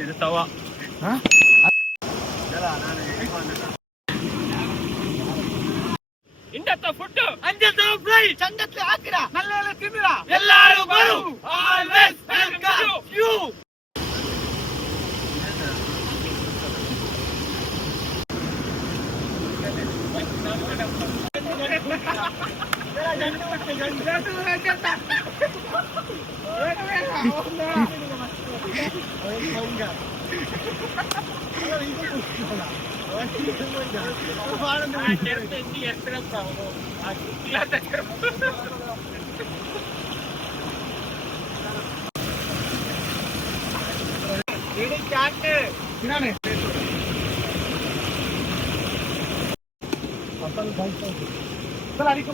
ಇದು ತವಾ ಇಂಡತ್ತ food ಅಂಜಲ್ fry ಚಂದಕ್ಕೆ ಹಾಕಿರಾ ನಲ್ಲೆಲ್ಲ ತಿನ್ನಿರಾ ಎಲ್ಲರೂ ಬರು ಆಲ್ವೇಸ್ ವೆಲ್ಕಮ್ ಯು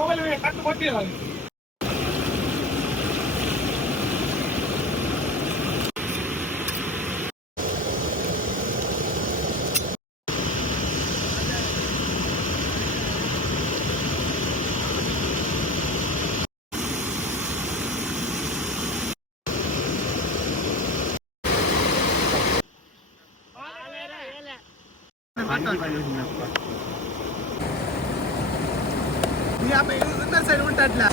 ಮೊಬೈಲ್ ಕಟ್ಟು ಕೊಟ್ಟಿಲ್ಲ apa itu ntar saya untat lah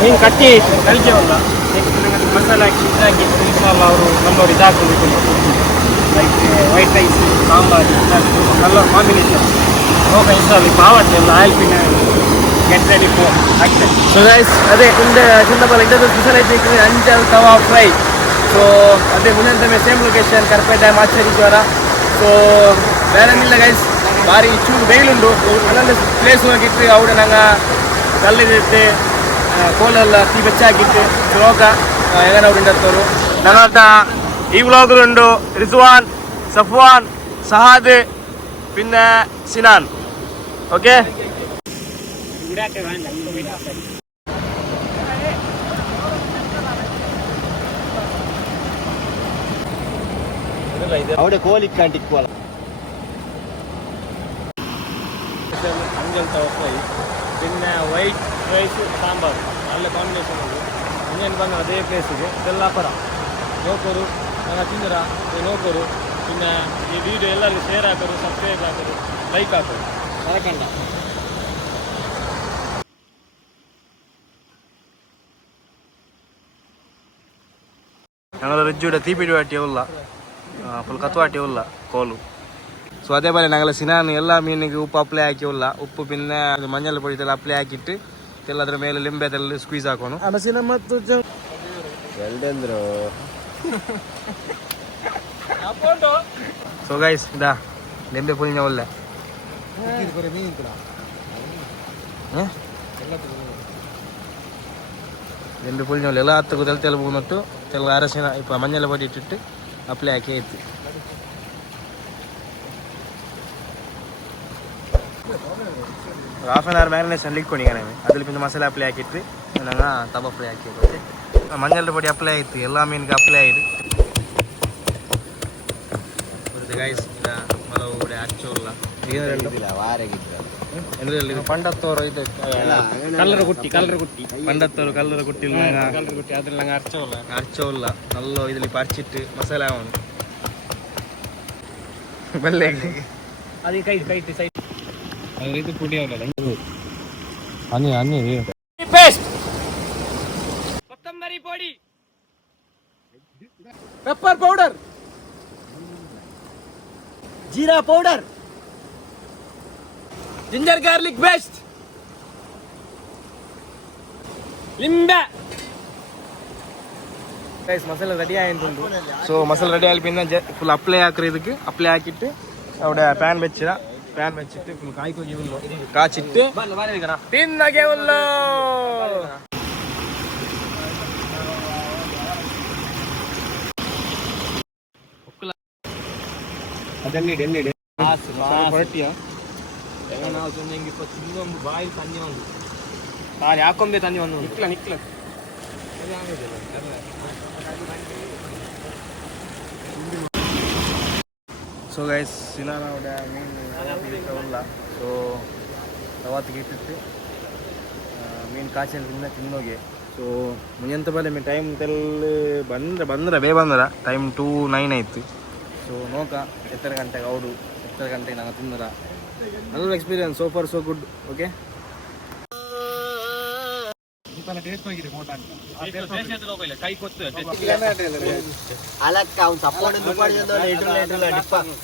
ini kaki kalja wala next dengan masala lagi insyaallah ಅವರು ನಮ್ಮವರು ಇದಾಕಬೇಕು like white rice sambar நல்ல combination ಹೋಗ ಇನ್ಶಾಅಲ್lah ಪಾವತ್ತೆ ಎಲ್ಲ ಆಲ್ಪಿನ get ready for action. So guys, ಅದೇ ಇಂದ ಚಂದಬಲ ಇಂದ ಸ್ಪೆಷಲ್ ಐತೆ ಅಂಜಲ್ ತವಾ ಫ್ರೈ. ಸೊ ಅದೇ ಮುಂದೆ ಸೇಮ್ ಲೊಕೇಶನ್ ಕರ್ಪೆ ಡ್ಯಾಮ್ ಆಚರಿ ಜ್ವರ. ಸೊ ಬೇರೆನಿಲ್ಲ ಗೈಸ್ ಭಾರಿ ಚೂರು ಬೇಯಿಲುಂಡು ಅಲ್ಲೊಂದು ಪ್ಲೇಸ್ ಹೋಗಿತ್ತು ಅವಡೆ ನಂಗೆ ಕಲ್ಲಿರುತ್ತೆ ಕೋಲೆಲ್ಲ തീ വെച്ചാക്കിയിട്ട് ಶ್ಲೋಕ എങ്ങനെ അവിടെ ഉണ്ടത്തോളൂ ഞങ്ങളുടെ ഈ വ്ളോഗിലുണ്ട് റിസ്വാൻ സഫ്വാൻ സഹാദ് പിന്നെ സിനാൻ ഓക്കെ അവിടെ കോലിക്കാണ്ടിക്കോള ಅಂಜಲ್ ತವ ಫ್ರೈ പിന്നെ ವೈಟ್ ರೈಸ್ ಸಾಂಬಾರು നല്ല ಕಾಂಬಿನೇಷನ್ ಉಂಟು ಇನ್ನೇನು ಬಂದು ಅದೇ ಪ್ಲೇಸಿಗೆ ಬೆಲ್ಲಾಪುರ ನೋಕೋರು ನನ್ನ ತಿಂದಿರ ನೋಕೋರು പിന്നെ ಈ ವಿಡಿಯೋ ಎಲ್ಲರೂ ಶೇರ್ ಹಾಕೋರು ಸಬ್ಸ್ಕ್ರೈಬ್ ಹಾಕೋರು ಲೈಕ್ ಹಾಕೋರು ಮರಕಂಡ ഞങ്ങൾ റിജുയുടെ തീപ്പിടി വാട്ടിയുള്ള ഫുൾ കത്ത് വാട്ടിയുള്ള കോലു ಸೊ അതേപോലെ ഞങ്ങൾ സിനാൻ എല്ലാ മീനിಗೆ ಉಪ್ಪು ಅಪ್ಲೈ ಹಾಕಿಲ್ಲ ಉಪ್ಪು പിന്നെ ಮಂಜಲ್ ಪೊಡಿ ಎಲ್ಲ ಅಪ್ಲೈ ಹಾಕಿಟ್ಟು ಎಲ್ಲದರ ಮೇಲೆ ಲಿಂಬೆದೆಲ್ಲ ಸ್ಕ್ವೀಸ್ ಹಾಕೋನು ಅನಸಿನ ಮತ್ತು ಸೊ ಗೈಸ್ ಇದಾ ಲಿಂಬೆ ಪುಳಿನ ಒಳ್ಳೆ ಲಿಂಬೆ ಪುಳಿನ ಒಳ್ಳೆ ಎಲ್ಲ ಹತ್ತು ತೆಲ್ ಬಂದ್ಬಿಟ್ಟು ತೆಲ್ಲ ಅರಸಿನ ಇಪ್ಪ ಮಂಜಲ ಪೊಡಿ ಇಟ್ಟಿಟ್ಟು ಅಪ್ಲೈ ಹಾಕಿ ಐತಿ ಹಾಫ್ ಆನ್ ಅವರ್ ಮ್ಯಾರಿನೇಷನ್ ಇಟ್ಕೊಂಡಿಗೆ ಅದ್ರಲ್ಲಿ ಪಿಂದ ಮಸಾಲೆ ಅಪ್ಲೈ ಹಾಕಿಟ್ಟು ನಂಗೆ ತವ ಫ್ರೈ ಹಾಕಿದ್ದು ಮಂಜಲ್ ಪೊಡಿ ಅಪ್ಲೈ ಆಯ್ತು ಎಲ್ಲ ಮೀನಿಗೆ ಅಪ್ಲೈ ಆಯ್ತು ಗೈಸ್ ಮಲವುಡೆ ಅಚ್ಚೋಲ್ಲ ಪಂಡತ್ತೋರು ಇದು ಕಲ್ಲರ ಕುಟ್ಟಿ ಪಂಡತ್ತೋರು ಕಲ್ಲರ ಕುಟ್ಟಿ ಅದ್ರಲ್ಲಿ ನಂಗೆ ಅರ್ಚೋಲ್ಲ ನಲ್ಲ ಇದ್ರಲ್ಲಿ ಪರ್ಚಿಟ್ಟು ಮಸಾಲೆ ಅವನು ಬಲ್ಲೆಗೆ ಅದು ಕೈ ಸೈಡ್ ಇದು ಪುಡಿ ಅವಲ್ಲ ಅನ್ನಿ ಪೇಸ್ಟ್ ಕೊತ್ತಂಬರಿ ಪುಡಿ pepper powder jeera powder ginger garlic paste ಲಿಂಬೆ ಗೈಸ್ ಮಸಾಲೆ ರೆಡಿ ಆಯ್ತು ಸೊ ಮಸಾಲೆ ರೆಡಿ ಆಗಿ പിന്നെ ಫುಲ್ ಅಪ್ಲೈ ಹಾಕ್ರಿ ಇದಕ್ಕೆ ಅಪ್ಲೈ ಹಾಕಿಟ್ಟು അവിടെ ಪ್ಯಾನ್ വെച്ചിട്ട് ഫുൾ കാച്ചിട്ട് തിന്നകെ ഉള്ളൂ ಬಾಯಿ ತಂದೆ ಒಂದು ಯಾಕೊಂಬೆ ತಂದೆ ಒಂದು ನಿಕ್ಲ So guys, Silana udah main ulla. So tawat gitu main kaacel ತಿನ್ನೋಗೆ. ಸೊ ಮುಂಜಂತ ಬಲೆ ಮೀ ಟೈಮ್ ತೆಲ್ ಬಂದ್ರೆ ಟೈಮ್ 2:09 ಆಯ್ತು. ಸೊ ನೋಕ ಎತ್ತರ ಗಂಟೆಗೆ ಔಡು ಎತ್ತರ ಗಂಟೆಗೆ ನಾನು ತಿಂದರ നല്ല experience so for so good. Okay ಕೈ ಕೊತ್ತು ಅಲಕ್ಕ ಅವ್ನು ತಪ್ಪೊಂಡು ದುಪಾಡಿ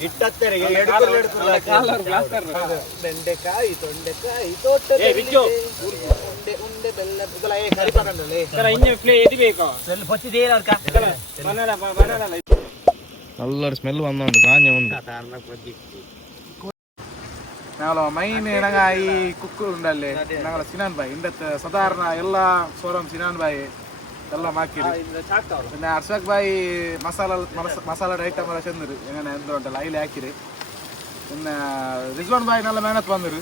ಇಟ್ಟತ್ತರಿಗೆ ಬೆಂಡೆಕಾಯಿ ತೊಂಡೆಕಾಯಿ ತೋಟ ಉಂಡೆ ಬೆಲ್ಲ നല്ലൊരു സ്മെല്ല് വന്നുണ്ട് കാഞ്ഞ ഉണ്ട്. ഞങ്ങളോ മൈൻ ഞങ്ങൾ ഈ കുക്ക് ഉണ്ടല്ലേ ഞങ്ങളെ സിനാൻ ബായ് ഇന്നത്തെ സാധാരണ എല്ലാ സോറം സിനാൻ ബായ് എല്ലാം ಹಾಕಿರಿ പിന്നെ ಅರ್ಷಕ್ ಬಾಯಿ ಮಸಾಲದ ಐಟಮ್ ಎಲ್ಲ ಚೆಂದರು ಏನೇನು ಎಂತ ಉಂಟಲ್ಲ ಐಲಿ ಹಾಕಿರಿ. പിന്നെ ರಿಜ್ವಾನ್ ಬಾಯಿ ನೆಲ್ಲ ಮೆಹನತ್ ಬಂದರು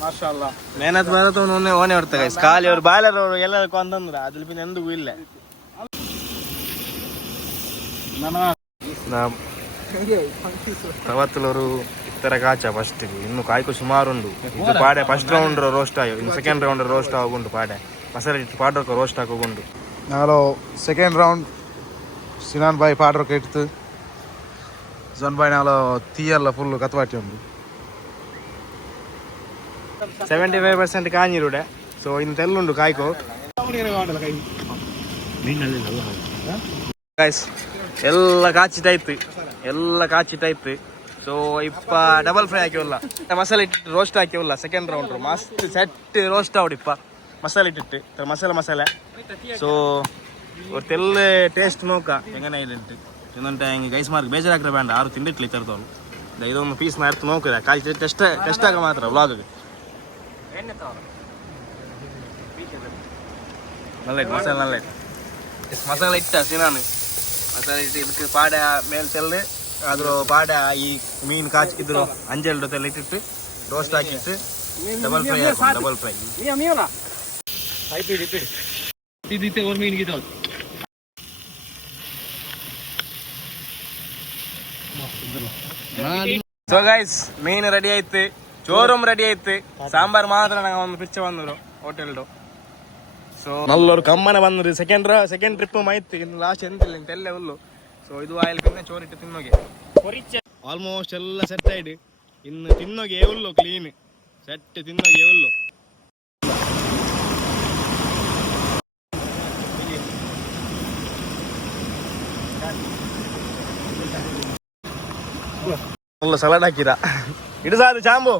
ಮಾಷಾಲ್ಲ ಮೆಹನತ್ ಬರತ್ತ ಓನೇ ಹೊಡ್ತಾರೆ ಖಾಲಿ ಅವ್ರು ಬಾಯ್ಲರ್ ಅವರು ಎಲ್ಲದಕ್ಕೂ ಅಂತಂದ್ರೆ ಅದ್ರ ಪಿನ್ ಎಂದಿಗೂ ಇಲ್ಲ. ತವತ್ತಲವರು ಇತ್ತರ ಕಾಚ ಫಸ್ಟ್ ಇನ್ನು ಕಾಯ್ಕು ಸುಮಾರು ಉಂಡು. ಇದು ಪಾಡೆ ಫಸ್ಟ್ ರೌಂಡ್ ರೋಸ್ಟ್ ಆಯೋ ಇನ್ನು ಸೆಕೆಂಡ್ ರೌಂಡ್ ರೋಸ್ಟ್ ಆಗುಂಡು ಪಾಡೆ ಮಸಾಲೆ ಇಟ್ಟು ಪಾಡ್ರಕ್ಕೆ ರೋಸ್ಟ್ ಹಾಕೋಗುಂಡು. ഞങ്ങളോ ಸೆಕೆಂಡ್ ರೌಂಡ್ ಸಿನಾನ್ ಬಾಯಿ ಪಾಡ್ರಕ್ಕೆ ಇಡ್ತು ಜೋನ್ ಬಾಯಿ ನಾಳು തീയെಲ್ಲ ಫುಲ್ ಕತ್ವಾಟಿ ಉಂಡು 75% ಕಾഞ്ഞിರೂಡೆ. ಸೊ ಇನ್ನು ತೆಲ್ಲುಂಡು ಕಾಯ್ಕೋ ಗೈಸ್ ಎಲ್ಲ ಕಾಚಿಟ್ಟಾಯ್ತು. ಸೊ ಇಪ್ಪ ಡಬಲ್ ಫ್ರೈ ಹಾಕಿವಲ್ಲ ಮಸಾಲೆ ಇಟ್ಟಿಟ್ಟು ರೋಸ್ಟ್ ಹಾಕಿವಲ್ಲ ಸೆಕೆಂಡ್ ರೌಂಡ್ ಮಸ್ತ್ ಸೆಟ್ ರೋಸ್ಟ್ ಆವಡಿಪ್ಪ ಮಸಾಲೆ ಇಟ್ಟಿಟ್ಟು ಮಸಾಲೆ. ಸೊ ஒரு தெல்லு டேஸ்ட் நோக்கா எங்கனே இல்லைன்ட்டு ಇನ್ನೊಂದು ಹಿಂಗೆ ಗೈಸ್ ಮಾರ್ಕ್ ಬೇಜಾರಾಗ್ರೆ ಬೇಡ ಆರು ತಿಂಡಿಟ್ಲಿ ತರ್ದವನು ಇದೊಂದು ಪೀಸ್ ಮಾರ್ತು ನೋಕಿದೆ ಕಾಲ್ ಟೆಸ್ಟ್ ಆಗ ಮಾತ್ರ ವ್ಲಾಗ್ಗೆ നല്ല ಮಸಾಲೆ ಇಟ್ಟ ಸಿನಾನು ಮಸಾಲೆ ಇಟ್ಟು ಇದಕ್ಕೆ ಪಾಡೆ ಮೇಲೆ ತೆಲ್ಲು ಅದ್ರ ಪಾಡೆ ಈ ಮೀನು ಕಾಚಿದ್ರು ಅಂಜಲ್ ತೆಲ್ಲ ಇಟ್ಟಿಟ್ಟು ರೋಸ್ಟ್ ಹಾಕಿಟ್ಟು ಡಬಲ್ ಫ್ರೈ ಇದಿತ್ತೆ ಒಂದು ಮೀನಿಗೆ ಇದು ಸೊ ಗೈಸ್ ಮೀನ್ ರೆಡಿ ಆಯ್ತು, ಚೋರಮ್ ರೆಡಿ ಆಯ್ತು, ಸಾಂಬಾರ್ ಮಾತ್ರ ನಂಗೆ ಒಂದು ಪಿಚ್ಚ ಬಂದರು ಹೋಟೆಲ್ಡು. ಸೊ ನಲ್ಲೂರು ಕಮ್ಮನೆ ಬಂದ್ರು ಸೆಕೆಂಡ್ ಟ್ರಿಪ್ ಮಾಯ್ತು ಇನ್ನು ಲಾಸ್ಟ್ ಎಂತಿಲ್ಲ ಇಂತೆಲ್ಲೇ ಹುಲ್ಲು. ಸೊ ಇದು ಆಯಿಲ್ ಪಿನ್ನ ಚೋರಿಟ್ಟು ತಿನ್ನೋಗೆ ಆಲ್ಮೋಸ್ಟ್ ಎಲ್ಲ ಸೆಟ್ ಆಯ್ತು. ಇನ್ನು ತಿನ್ನೋಗೆ ಹುಲ್ಲು ಕ್ಲೀನ್ ಸೆಟ್ ತಿನ್ನೋಗೆ ಹುಲ್ಲು. ಸಲಾಡ್ ಹಾಕಿರ ಇಡು ಸಾದು ಚಾಂಬು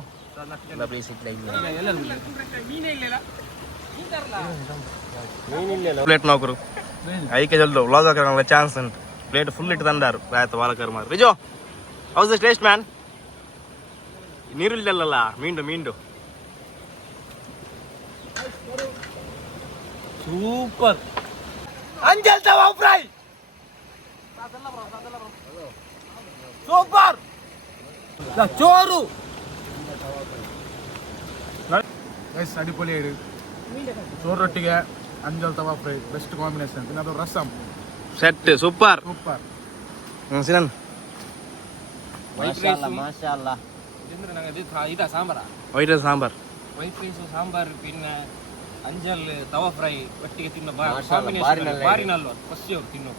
ಪ್ಲೇಟ್ ನೋಕರು ಐಕೆ ಜಲ್ದು ವ್ಲಾಗ್ ಹಾಕಲ್ಲ ಚಾನ್ಸ್ ಉಂಟು. ಪ್ಲೇಟ್ ಫುಲ್ ಇಟ್ಟು ತಂದಾರು ಆಯ್ತು ವಾಲಕರ್ ಮಾರು. Rijo how's the taste man? ನೀರಿಲ್ಲಲ್ಲ ಮೀಂಡು ಸೂಪರ್ ಅಂಜಲ್ ತವಾ ಫ್ರೈ ಸೂಪರ್ ചോറു ಅಡಿಪೊಳಿ ചോറൊಟ್ಟಿಗೆ ಅಂಜಲ್ ತವಾ ಫ್ರೈ ಬೆಸ್ಟ್ ಕಾಂಬಿನೇಷನ್. പിന്നെ ಅದು ರಸಂ ಸೆಟ್ ಸೂಪರ್ ಸಿನನ್ മാഷാഅല്ലാ ഇതാ സാമ്പാറാ white rice sambar white rice sambar പിന്നെ ಅಂಜಲ್ ತವಾ ಫ್ರೈ ಒಟ್ಟಿಗೆ ತಿನ್ನೋ ಬಾರಿ ನಲ್ವ ಫಸ್ಟ್ ಅವ್ರು ತಿನ್ನೋ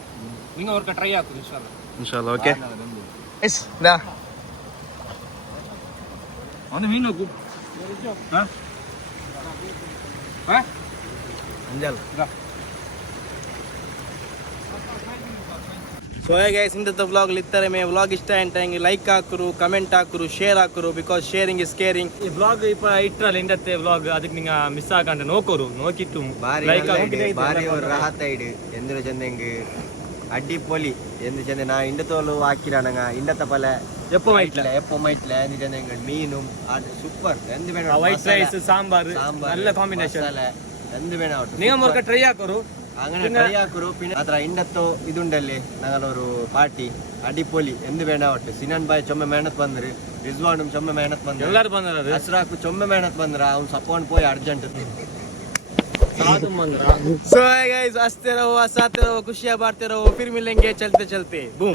ನೀವು ಅವ್ರಿಗೆ ಟ್ರೈ ಹಾಕು ಇನ್ಶಾಲ್ಲಾ. ಓಕೆ ಎಸ್ ನಾ ಒಂದು ಮೀನು ಹೋಗು ಅಂಜಲ್. ಸೊ ಗೈಸ್ ಇಂಥದ್ದು ವ್ಲಾಗ್ ಇರ್ತಾರೆ ಮೇ ವ್ಲಾಗ್ ಇಷ್ಟ ಆಯ್ತು ಲೈಕ್ ಹಾಕರು, ಕಮೆಂಟ್ ಹಾಕರು, ಶೇರ್ ಹಾಕರು, ಬಿಕಾಸ್ ಶೇರಿಂಗ್ ಇಸ್ ಕೇರಿಂಗ್. ಈ ವ್ಲಾಗ್ ಇಪ್ಪ ಇಟ್ಟರಲ್ಲ ಇಂದತ್ತೆ ವ್ಲಾಗ್ ಅದಕ್ಕೆ ನಿಂಗೆ ಮಿಸ್ ಆಗಂಡ ನೋಕೋರು ನೋಕಿಟ್ಟು ಲೈಕ್ ಬಾರಿ ರಾಹತ ಇಡು ಎಂದಿನ ಚಂದಂಗ ಅಡ್ಡಿಪೊಲಿ ಎಂದು ಚಂದ ನಾ ಇಂಡ ತೋಲು ಹಾಕಿರಾನಂಗ ಇಂಡ ತಪಲ ಎಪ್ಪ ಮೈಟ್ಲ ಎಂದು ಚಂದಂಗ ಮೀನು ಅದು ಸೂಪರ್ ಎಂದು ಬೇಡ ವೈಟ್ ರೈಸ್ ಸಾಂಬಾರ್ நல்ல ಕಾಂಬಿನೇಷನ್ ಎಂದು ಬೇಡ ನೀವು ಟ್ರೈ ಹಾಕೋರು അങ്ങനെ ട്രൈ ആക്കുರು പിന്നെ അത്ര ഇണ്ടത്തോ ഇതുണ്ടല്ലേ ഞങ്ങളൊരു പാർട്ടി അടിപൊളി എന്ത് വേണ്ട ആവട്ടെ സിനാൻ ബായ് ചൊമ്മ മേണത്ത് വന്നിര് റിസ്വാനും ചൊമ്മ മേണത്ത് വന്നിര് ಎಲ್ಲರೂ ಬಂದಿರೋದು ಅಸ್ರಾಕು ಚೊಮ್ಮೆ ಮೇಣತ್ ಬಂದ್ರ ಅವ್ನು ಸಪೋನ್ ಪೋಯಿ ಅರ್ಜೆಂಟ್ सो गाइस हंसते रहो हंसाते रहो खुशियां बांटते रहो फिर मिलेंगे चलते चलते बूम